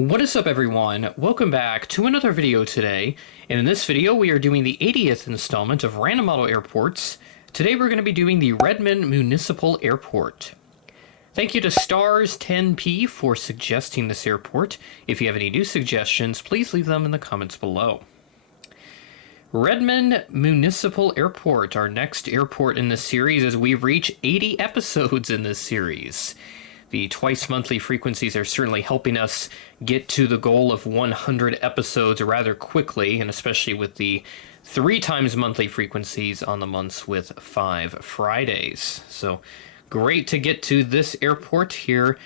What is up, everyone? Welcome back to another video today, and in this video we are doing the 80th installment of Random Model Airports. Today we're going to be doing the Redmond Municipal Airport. Thank you to Stars10p for suggesting this airport. If you have any new suggestions, please leave them in the comments below. Redmond Municipal Airport, our next airport in this series as we reach 80 episodes in this series. The twice-monthly frequencies are certainly helping us get to the goal of 100 episodes rather quickly, and especially with the 3 times monthly frequencies on the months with 5 Fridays. So great to get to this airport here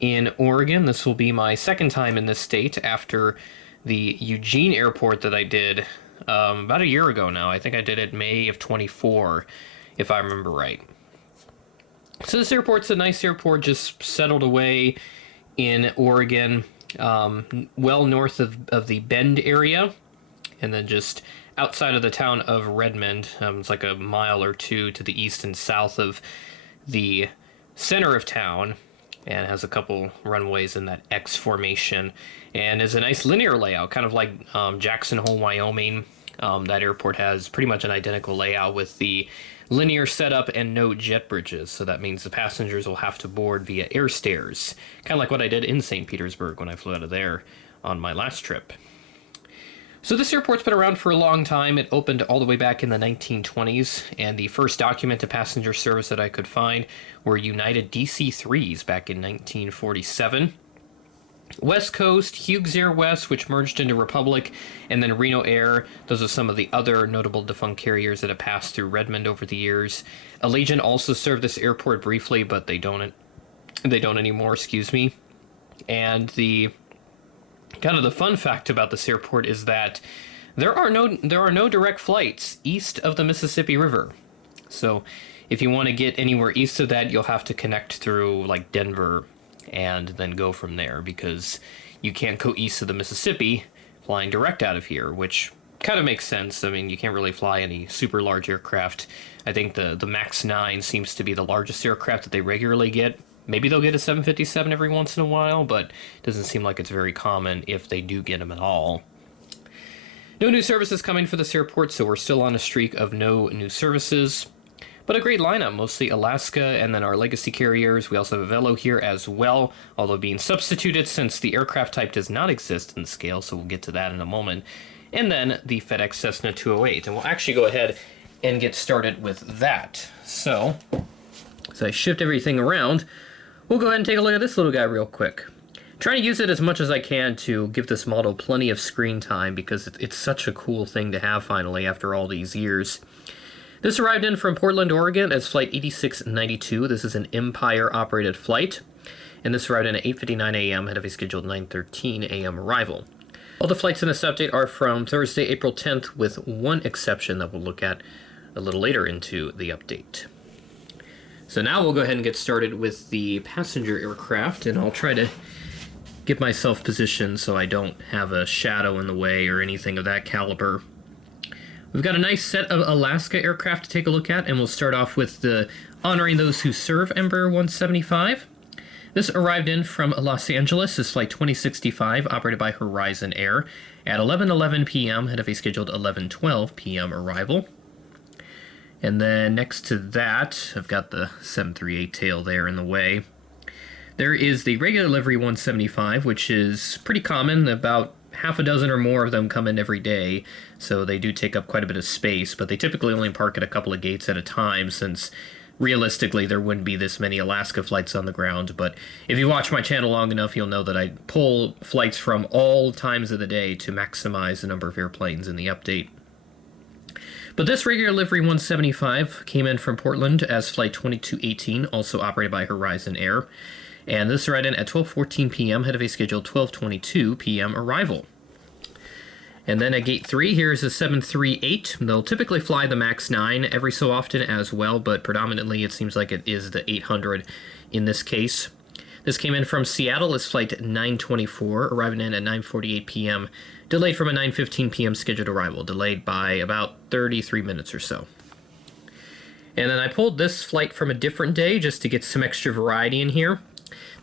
in Oregon. This will be my second time in this state after the Eugene airport that I did about a year ago now. I think I did it May of 24, if I remember right. So this airport's a nice airport, just settled away in Oregon, well north of the Bend area, and then just outside of the town of Redmond. It's like a mile or two to the east and south of the center of town, and has a couple runways in that X formation, and is a nice linear layout, kind of like Jackson Hole, Wyoming. That airport has pretty much an identical layout with the linear setup and no jet bridges, so that means the passengers will have to board via air stairs, kind of like what I did in St. Petersburg when I flew out of there on my last trip. So this airport's been around for a long time. It opened all the way back in the 1920s, and the first documented passenger service that I could find were United DC-3s back in 1947. West Coast, Hughes Air West, which merged into Republic, and then Reno Air. Those are some of the other notable defunct carriers that have passed through Redmond over the years. Allegiant also served this airport briefly, but they don't anymore, excuse me. And the kind of the fun fact about this airport is that there are no direct flights east of the Mississippi River. So if you want to get anywhere east of that, you'll have to connect through like Denver and then go from there, because you can't go east of the Mississippi flying direct out of here, which kind of makes sense. I mean, you can't really fly any super large aircraft. I think the MAX 9 seems to be the largest aircraft that they regularly get. Maybe they'll get a 757 every once in a while, but it doesn't seem like it's very common if they do get them at all. No new services coming for this airport, so we're still on a streak of no new services. But a great lineup, mostly Alaska and then our legacy carriers. We also have a Velo here as well, although being substituted since the aircraft type does not exist in scale, so we'll get to that in a moment. And then the FedEx Cessna 208, and we'll actually go ahead and get started with that. So, as I shift everything around, we'll go ahead and take a look at this little guy real quick. Trying to use it as much as I can to give this model plenty of screen time, because it's such a cool thing to have finally after all these years. This arrived in from Portland, Oregon as Flight 8692. This is an Empire-operated flight, and this arrived in at 8:59 a.m. ahead of a scheduled 9:13 a.m. arrival. All the flights in this update are from Thursday, April 10th, with one exception that we'll look at a little later into the update. So now we'll go ahead and get started with the passenger aircraft, and I'll try to get myself positioned so I don't have a shadow in the way or anything of that caliber. We've got a nice set of Alaska aircraft to take a look at, and we'll start off with the honoring those who serve Embraer 175. This arrived in from Los Angeles as Flight 2065, operated by Horizon Air, at 11:11 p.m. ahead of a scheduled 11:12 p.m. arrival. And then next to that, I've got the 738 tail there in the way. There is the regular livery 175, which is pretty common. About half a dozen or more of them come in every day, so they do take up quite a bit of space, but they typically only park at a couple of gates at a time, since realistically there wouldn't be this many Alaska flights on the ground. But if you watch my channel long enough, you'll know that I pull flights from all times of the day to maximize the number of airplanes in the update. But this regular livery 175 came in from Portland as Flight 2218, also operated by Horizon Air. And this arrived in at 12:14 p.m. ahead of a scheduled 12:22 p.m. arrival. And then at Gate 3, here's a 738. They'll typically fly the MAX 9 every so often as well, but predominantly it seems like it is the 800 in this case. This came in from Seattle as Flight 924, arriving in at 9:48 p.m., delayed from a 9:15 p.m. scheduled arrival, delayed by about 33 minutes or so. And then I pulled this flight from a different day just to get some extra variety in here.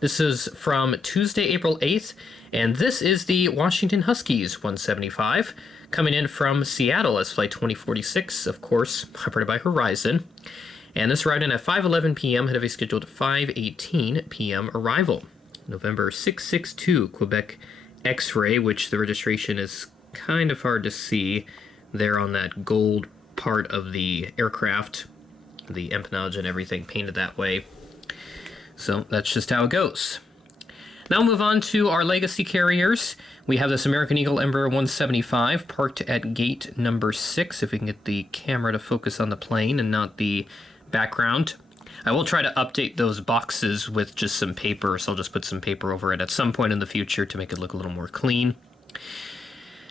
This is from Tuesday, April 8th, and this is the Washington Huskies 175, coming in from Seattle as Flight 2046, of course, operated by Horizon. And this ride in at 5:11 p.m. ahead of a scheduled 5:18 p.m. arrival. November 662 Quebec X-ray, which the registration is kind of hard to see there on that gold part of the aircraft, the empennage and everything painted that way. So that's just how it goes. Now we'll move on to our legacy carriers. We have this American Eagle Embraer 175 parked at gate number 6, if we can get the camera to focus on the plane and not the background. I will try to update those boxes with just some paper, so I'll just put some paper over it at some point in the future to make it look a little more clean.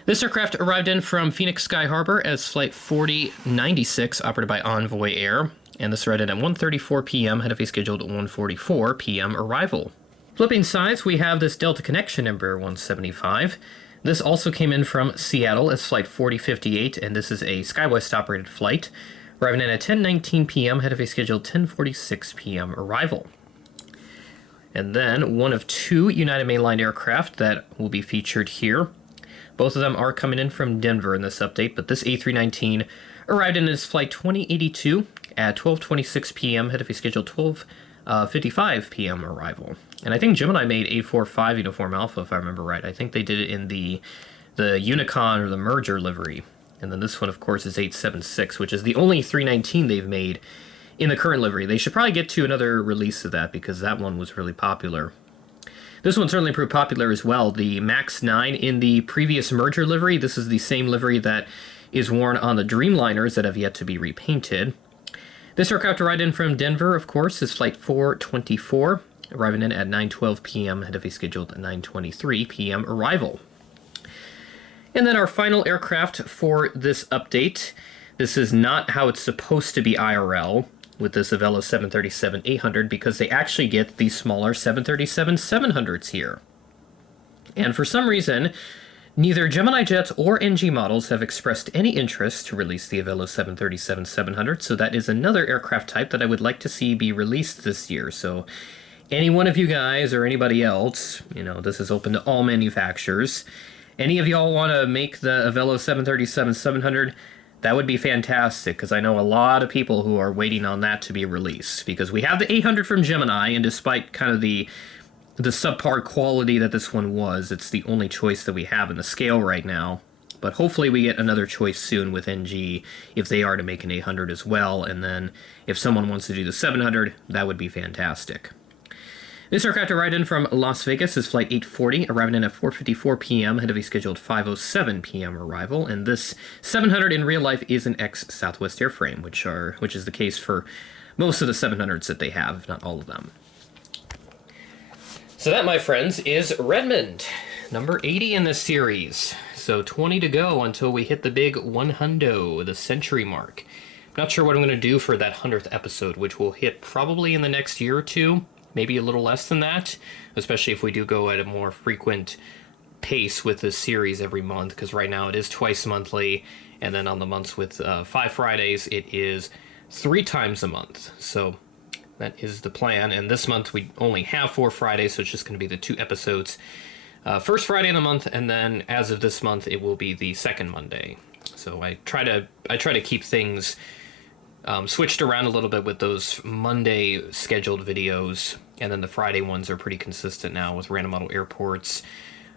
This aircraft arrived in from Phoenix Sky Harbor as Flight 4096, operated by Envoy Air, and this arrived in at 1:34 p.m. ahead of a scheduled 1:44 p.m. arrival. Flipping sides, we have this Delta Connection Embraer 175. This also came in from Seattle as Flight 4058, and this is a SkyWest operated flight, arriving in at 10:19 p.m. ahead of a scheduled 10:46 p.m. arrival. And then one of two United Mainline aircraft that will be featured here. Both of them are coming in from Denver in this update, but this A319 arrived in as Flight 2082 at 12:26 p.m. ahead of a scheduled 12:55 p.m. arrival. And I think Gemini made 845 Uniform Alpha, if I remember right. I think they did it in the Unicon or the Merger livery. And then this one, of course, is 876, which is the only 319 they've made in the current livery. They should probably get to another release of that because that one was really popular. This one certainly proved popular as well. The Max 9 in the previous Merger livery. This is the same livery that is worn on the Dreamliners that have yet to be repainted. This aircraft arrived in from Denver, of course, is Flight 424, arriving in at 9:12 p.m. ahead of a scheduled 9:23 p.m. arrival. And then our final aircraft for this update. This is not how it's supposed to be IRL with this Avelo 737-800 because they actually get the smaller 737-700s here. And for some reason, neither Gemini Jet or NG models have expressed any interest to release the Avelo 737-700, so that is another aircraft type that I would like to see be released this year. So any one of you guys or anybody else, this is open to all manufacturers. Any of y'all want to make the Avelo 737-700? That would be fantastic, because I know a lot of people who are waiting on that to be released. Because we have the 800 from Gemini, and despite kind of the subpar quality that this one was, it's the only choice that we have in the scale right now. But hopefully we get another choice soon with NG if they are to make an 800 as well. And then if someone wants to do the 700, that would be fantastic. This aircraft arrived in from Las Vegas is Flight 840, arriving in at 4:54 p.m. ahead of a scheduled 5:07 p.m. arrival. And this 700 in real life is an ex-Southwest airframe, which is the case for most of the 700s that they have, if not all of them. So that, my friends, is Redmond, number 80 in this series. So 20 to go until we hit the big 100, the century mark. I'm not sure what I'm going to do for that 100th episode, which will hit probably in the next year or two. Maybe a little less than that, especially if we do go at a more frequent pace with this series every month, because right now it is twice monthly, and then on the months with 5 Fridays, it is 3 times a month. So that is the plan, and this month we only have 4 Fridays, so it's just going to be the 2 episodes. First Friday in the month, and then as of this month, it will be the second Monday. So I try to keep things switched around a little bit with those Monday scheduled videos, and then the Friday ones are pretty consistent now with Random Model Airports,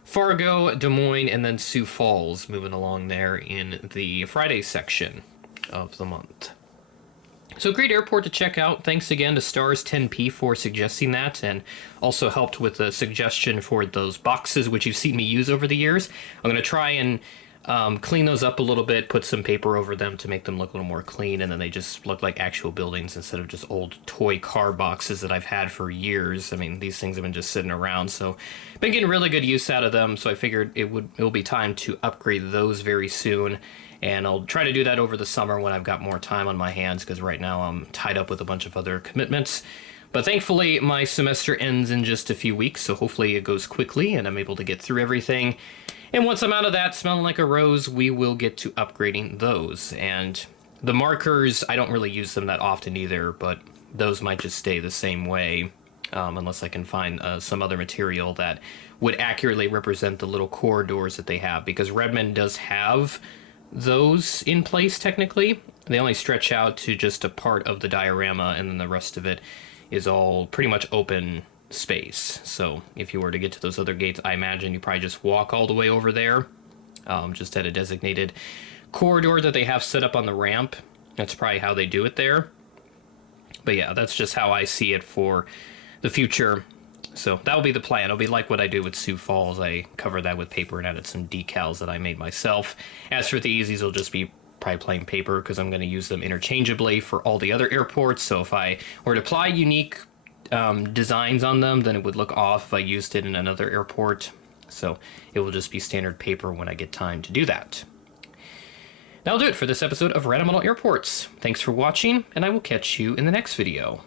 Fargo, Des Moines, and then Sioux Falls moving along there in the Friday section of the month. So great airport to check out. Thanks again to Stars 10P for suggesting that, and also helped with the suggestion for those boxes, which you've seen me use over the years. I'm going to try and clean those up a little bit, put some paper over them to make them look a little more clean, and then they just look like actual buildings instead of just old toy car boxes that I've had for years. I mean, these things have been just sitting around, so I've been getting really good use out of them, so I figured it will be time to upgrade those very soon, and I'll try to do that over the summer when I've got more time on my hands, because right now I'm tied up with a bunch of other commitments. But thankfully, my semester ends in just a few weeks, so hopefully it goes quickly and I'm able to get through everything. And once I'm out of that, smelling like a rose, we will get to upgrading those. And the markers, I don't really use them that often either, but those might just stay the same way. unless I can find some other material that would accurately represent the little corridors that they have, because Redmond does have those in place technically. They only stretch out to just a part of the diorama, and then the rest of it is all pretty much open space. So if you were to get to those other gates, I imagine you probably just walk all the way over there, just at a designated corridor that they have set up on the ramp. That's probably how they do it there. But yeah, that's just how I see it for the future. So that'll be the plan. It'll be like what I do with Sioux Falls. I covered that with paper and added some decals that I made myself. As for the Easies, it'll just be probably plain paper, because I'm going to use them interchangeably for all the other airports. So if I were to apply unique designs on them, then it would look off if I used it in another airport. So it will just be standard paper when I get time to do that. That'll do it for this episode of Random Model Airports. Thanks for watching, and I will catch you in the next video.